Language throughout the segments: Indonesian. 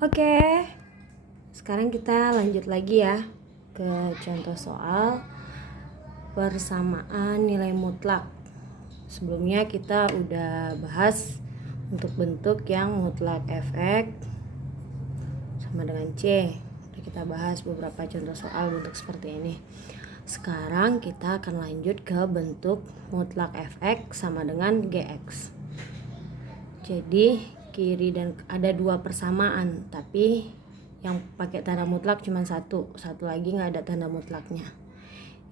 Oke, sekarang kita lanjut lagi ya ke contoh soal persamaan nilai mutlak. Sebelumnya kita udah bahas untuk bentuk yang mutlak fx sama dengan C. Udah kita bahas beberapa contoh soal bentuk seperti ini. Sekarang kita akan lanjut ke bentuk mutlak fx sama dengan gx. Jadi kiri dan ada dua persamaan, tapi yang pakai tanda mutlak cuma satu lagi nggak ada tanda mutlaknya.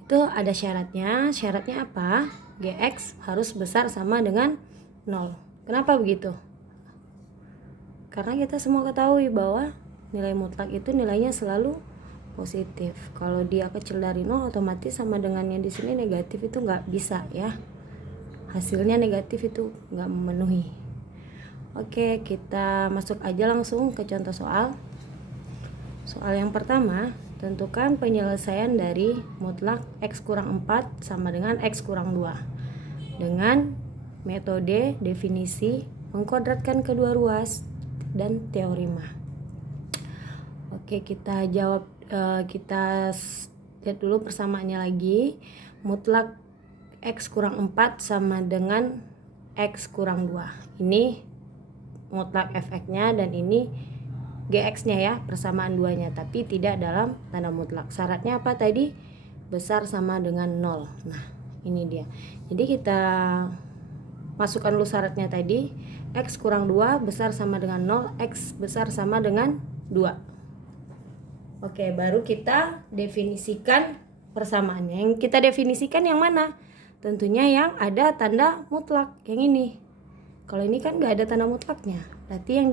Itu ada syaratnya. Syaratnya apa? Gx harus besar sama dengan 0. Kenapa begitu? Karena kita semua ketahui bahwa nilai mutlak itu nilainya selalu positif. Kalau dia kecil dari 0 otomatis sama dengan yang di sini negatif, itu nggak bisa ya. Hasilnya negatif itu nggak memenuhi. Oke, kita masuk aja langsung ke contoh soal. Soal yang pertama, tentukan penyelesaian dari mutlak x kurang 4 sama dengan x kurang 2 dengan metode definisi mengkuadratkan kedua ruas dan teorema. Oke, kita jawab, kita lihat dulu persamaannya lagi. Mutlak x kurang 4 sama dengan x kurang 2. Ini mutlak fx-nya dan ini gx-nya ya, persamaan duanya, tapi tidak dalam tanda mutlak. Syaratnya apa tadi? Besar sama dengan 0. Nah, ini dia. Jadi kita masukkan dulu syaratnya tadi. X kurang 2 besar sama dengan 0, X besar sama dengan 2. Oke, baru kita definisikan persamaannya. Yang kita definisikan yang mana? Tentunya yang ada tanda mutlak, yang ini. Kalau ini kan nggak ada tanda mutlaknya, berarti yang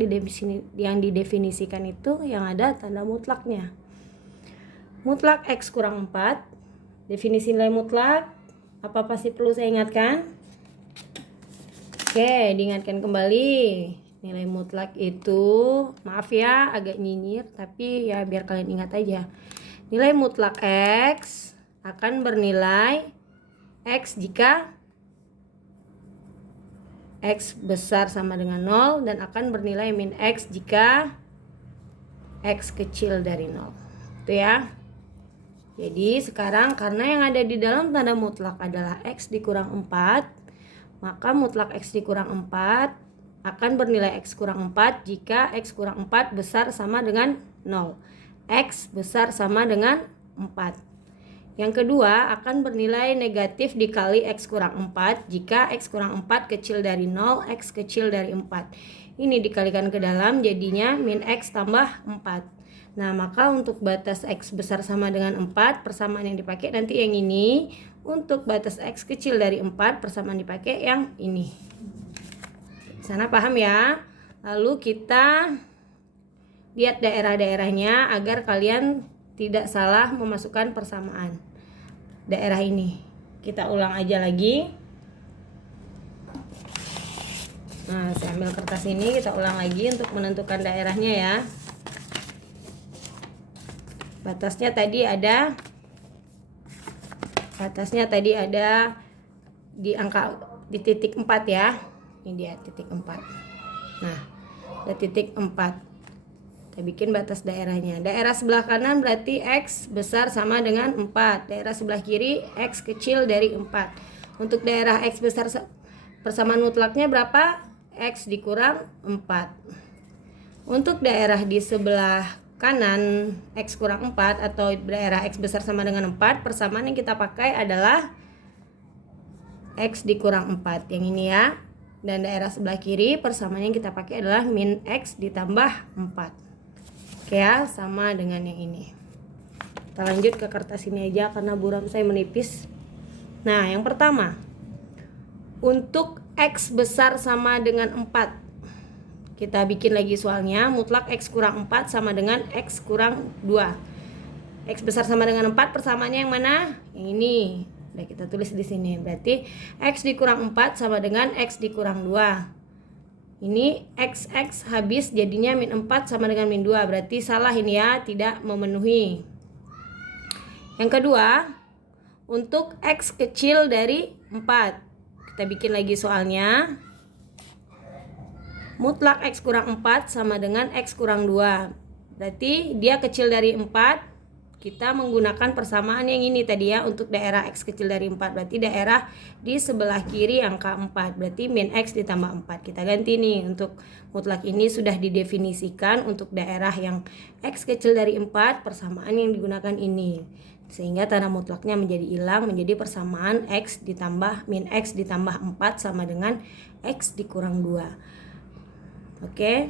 didefinisikan itu yang ada tanda mutlaknya. Mutlak x kurang 4, definisi nilai mutlak, apa sih perlu saya ingatkan? Oke, diingatkan kembali. Nilai mutlak itu, maaf ya agak nyinyir, tapi ya biar kalian ingat aja. Nilai mutlak x akan bernilai x jika x besar sama dengan 0 dan akan bernilai min x jika x kecil dari 0. Itu ya. Jadi sekarang karena yang ada di dalam tanda mutlak adalah x dikurang 4, maka mutlak x dikurang 4 akan bernilai x kurang 4 jika x kurang 4 besar sama dengan 0. X besar sama dengan 4. Yang kedua akan bernilai negatif dikali x kurang 4 jika x kurang 4 kecil dari 0, x kecil dari 4. Ini dikalikan ke dalam jadinya min x tambah 4. Nah, maka untuk batas x besar sama dengan 4, persamaan yang dipakai nanti yang ini. Untuk batas x kecil dari 4, persamaan dipakai yang ini. Sana paham ya? Lalu kita lihat daerah-daerahnya agar kalian tidak salah memasukkan persamaan daerah ini. Kita ulang aja lagi. Nah, saya ambil kertas ini, kita ulang lagi untuk menentukan daerahnya ya. Batasnya tadi ada di titik 4 ya. Ini dia titik 4. Nah, ada titik 4. Kita bikin batas daerahnya. Daerah sebelah kanan berarti x besar sama dengan 4. Daerah sebelah kiri x kecil dari 4. Untuk daerah x besar persamaan mutlaknya berapa? X dikurang 4. Untuk daerah di sebelah kanan x kurang 4 atau daerah x besar sama dengan 4, persamaan yang kita pakai adalah x dikurang 4. Yang ini ya. Dan daerah sebelah kiri persamaan yang kita pakai adalah min x ditambah 4. Oke ya, sama dengan yang ini. Kita lanjut ke kertas ini aja karena buram saya menipis. Nah, yang pertama, untuk x besar sama dengan 4, kita bikin lagi soalnya. Mutlak x kurang 4 sama dengan x kurang 2. X besar sama dengan 4, persamaannya yang mana? Yang ini. Udah kita tulis di sini. Berarti x dikurang 4 sama dengan x dikurang 2. Ini x habis jadinya min 4 sama dengan min 2. Berarti salah ini ya, tidak memenuhi. Yang kedua, untuk x kecil dari 4, kita bikin lagi soalnya. mutlak X kurang 4 sama dengan X kurang 2. Berarti dia kecil dari 4. Kita menggunakan persamaan yang ini tadi ya, untuk daerah X kecil dari 4. Berarti daerah di sebelah kiri angka 4. Berarti min X ditambah 4. Kita ganti nih, untuk mutlak ini sudah didefinisikan untuk daerah yang X kecil dari 4, persamaan yang digunakan ini. Sehingga tanda mutlaknya menjadi hilang, menjadi persamaan X ditambah min X ditambah 4 sama dengan X dikurang 2. Oke.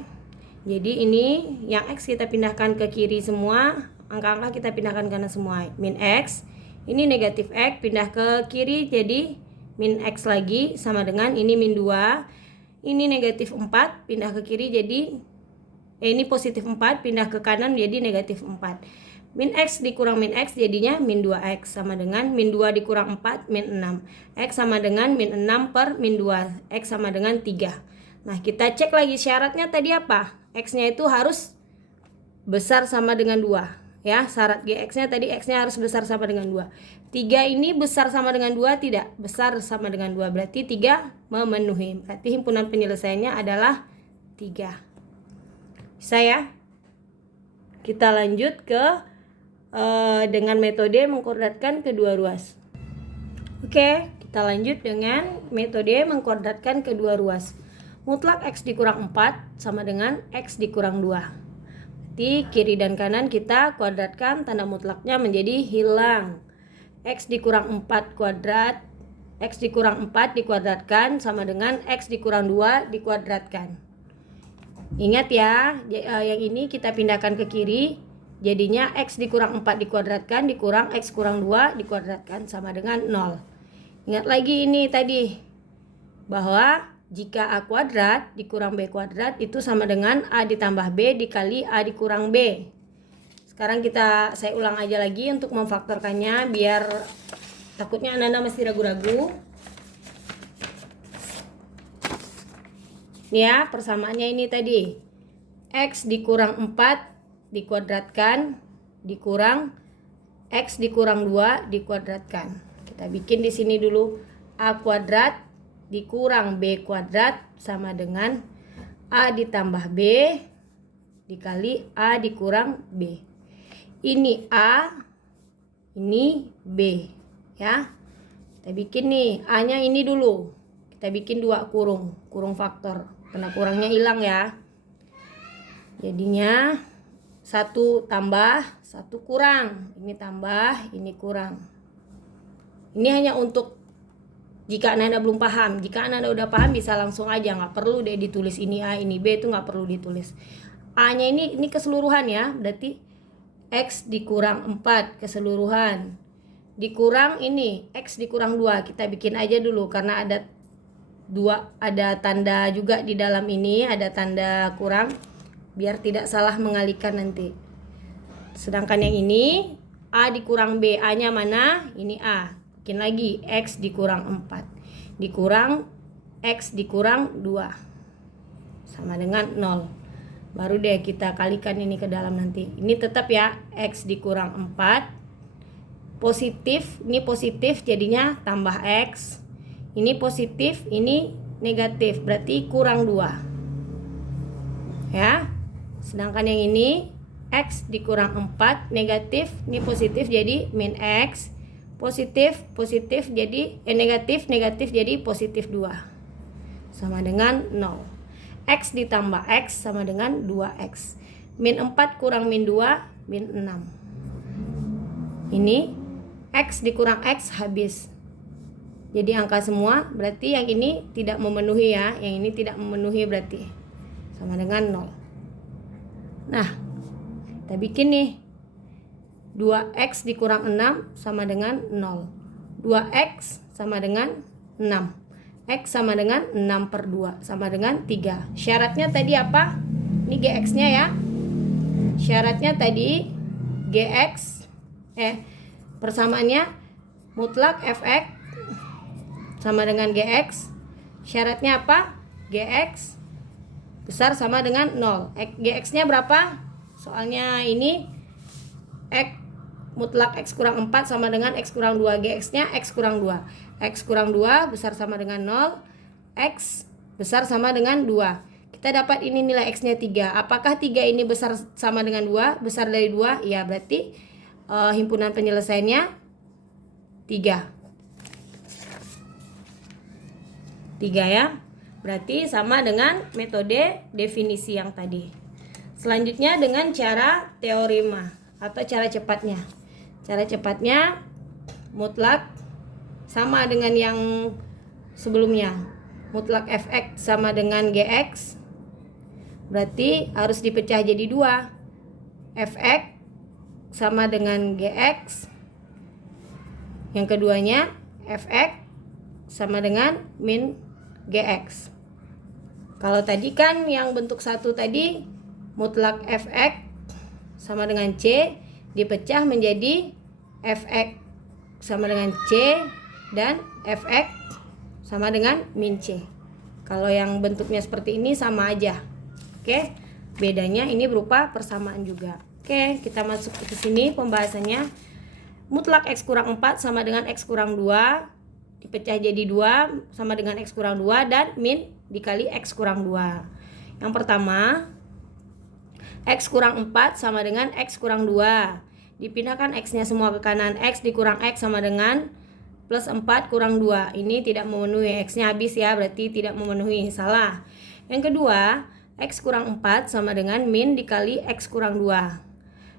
Jadi ini yang X kita pindahkan ke kiri semua. Angka-angka kita pindahkan kanan semua. Min X, ini negatif X, pindah ke kiri jadi min X lagi, sama dengan ini min 2. Ini negatif 4, pindah ke kiri jadi ini positif 4, pindah ke kanan jadi negatif 4. Min X dikurang min X jadinya min 2X, sama dengan min 2 dikurang 4, min 6. X sama dengan min 6 per min 2. X sama dengan 3. Nah, kita cek lagi syaratnya tadi apa? X-nya itu harus besar sama dengan 2. Ya, syarat GX-nya tadi X-nya harus besar sama dengan 2. 3 ini besar sama dengan 2 tidak? Besar sama dengan 2. Berarti 3 memenuhi. Berarti himpunan penyelesaiannya adalah 3. Bisa ya? Kita lanjut ke dengan metode mengkoordinatkan kedua ruas. Oke, kita lanjut dengan metode mengkoordinatkan kedua ruas. Mutlak X dikurang 4 sama dengan X dikurang 2. Di kiri dan kanan kita kuadratkan, tanda mutlaknya menjadi hilang. X dikurang 4 kuadrat, X dikurang 4 dikuadratkan sama dengan X dikurang 2 dikuadratkan. Ingat ya, yang ini kita pindahkan ke kiri, jadinya X dikurang 4 dikuadratkan dikurang X kurang 2 dikuadratkan sama dengan 0. Ingat lagi ini tadi, bahwa jika A kuadrat dikurang B kuadrat itu sama dengan A ditambah B dikali A dikurang B. Sekarang saya ulang aja lagi untuk memfaktorkannya, biar takutnya Anda masih ragu-ragu. Ya, persamaannya ini tadi. X dikurang 4 dikuadratkan dikurang X dikurang 2 dikuadratkan. Kita bikin di sini dulu. A kuadrat dikurang B kuadrat sama dengan A ditambah B dikali A dikurang B. Ini A, ini B ya. Kita bikin nih, A-nya ini dulu. Kita bikin 2 kurung faktor. Karena kurangnya hilang ya. Jadinya 1 tambah 1 kurang. Ini tambah, ini kurang. Ini hanya untuk jika Anda belum paham. Jika Anda udah paham bisa langsung aja, nggak perlu deh ditulis ini A, ini B, itu nggak perlu ditulis. A-nya ini keseluruhan ya, berarti X dikurang 4 keseluruhan. Dikurang ini X dikurang 2. Kita bikin aja dulu karena ada tanda juga di dalam ini, ada tanda kurang biar tidak salah mengalihkan nanti. Sedangkan yang ini A dikurang B, A-nya mana? Ini A. Bikin lagi X dikurang 4 dikurang X dikurang 2 sama dengan 0. Baru deh kita kalikan ini ke dalam nanti. Ini tetap ya, X dikurang 4 positif, ini positif jadinya tambah X. Ini positif, ini negatif, berarti kurang 2 ya. Sedangkan yang ini X dikurang 4 negatif, ini positif jadi min X. Positif jadi negatif jadi positif 2 sama dengan 0. X ditambah X sama dengan 2X. Min 4 kurang min 2 min 6. Ini X dikurang X habis. Jadi angka semua, berarti yang ini tidak memenuhi ya. Yang ini tidak memenuhi berarti sama dengan 0. Nah, kita bikin nih. 2X dikurang 6 sama dengan 0. 2X sama dengan 6. X sama dengan 6 per 2 sama dengan 3. Syaratnya tadi apa? Ini GX-nya ya. Syaratnya tadi GX persamaannya mutlak Fx sama dengan GX. Syaratnya apa? GX besar sama dengan 0. GX-nya berapa? Soalnya ini X mutlak X kurang 4 sama dengan X kurang 2. GX-nya X kurang 2. X kurang 2 besar sama dengan 0. X besar sama dengan 2. kita dapat ini nilai X-nya 3. Apakah 3 ini besar sama dengan 2? Besar dari 2? Ya, berarti himpunan penyelesaiannya 3. 3 ya. Berarti sama dengan metode definisi yang tadi. Selanjutnya dengan cara teorema atau cara cepatnya. Cara cepatnya mutlak sama dengan yang sebelumnya. Mutlak fx sama dengan gx. Berarti harus dipecah jadi 2. Fx sama dengan gx. Yang keduanya fx sama dengan min gx. Kalau tadi kan yang bentuk satu tadi mutlak fx sama dengan c dipecah menjadi fx sama dengan c dan fx sama dengan min c. Kalau yang bentuknya seperti ini sama aja. Oke, bedanya ini berupa persamaan juga. Oke, kita masuk ke sini pembahasannya. Mutlak x kurang 4 sama dengan x kurang 2 dipecah jadi 2 sama dengan x kurang 2 dan min dikali x kurang 2. Yang pertama, x kurang 4 sama dengan x kurang 2. Dipindahkan x-nya semua ke kanan, x dikurang x sama dengan plus 4 kurang 2. Ini tidak memenuhi, x-nya habis ya, berarti tidak memenuhi, salah. Yang kedua, x kurang 4 sama dengan min dikali x kurang 2.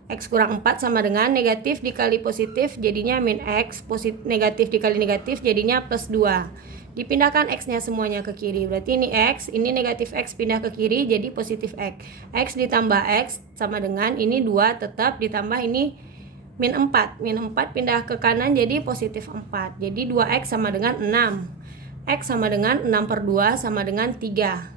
X kurang 4 sama dengan negatif dikali positif jadinya min x, negatif dikali negatif jadinya plus 2. Dipindahkan x-nya semuanya ke kiri, berarti ini x, ini negatif x pindah ke kiri jadi positif x. X ditambah x sama dengan ini 2 tetap ditambah ini min 4. Min 4 pindah ke kanan jadi positif 4. Jadi 2x sama dengan 6. X sama dengan 6 per 2 sama dengan 3.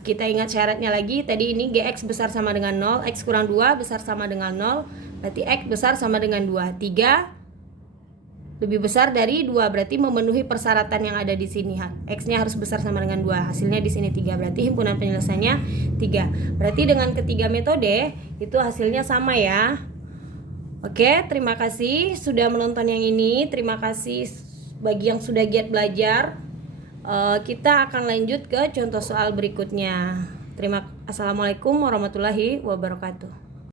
Kita ingat syaratnya lagi. Tadi ini gx besar sama dengan 0. X kurang 2 besar sama dengan 0. Berarti x besar sama dengan 2. 3 lebih besar dari 2. Berarti memenuhi persyaratan yang ada di sini. X-nya harus besar sama dengan 2. Hasilnya di sini 3. Berarti himpunan penyelesaiannya 3. Berarti dengan ketiga metode itu hasilnya sama ya. Oke, terima kasih sudah menonton yang ini. Terima kasih bagi yang sudah giat belajar. Kita akan lanjut ke contoh soal berikutnya. Assalamualaikum warahmatullahi wabarakatuh.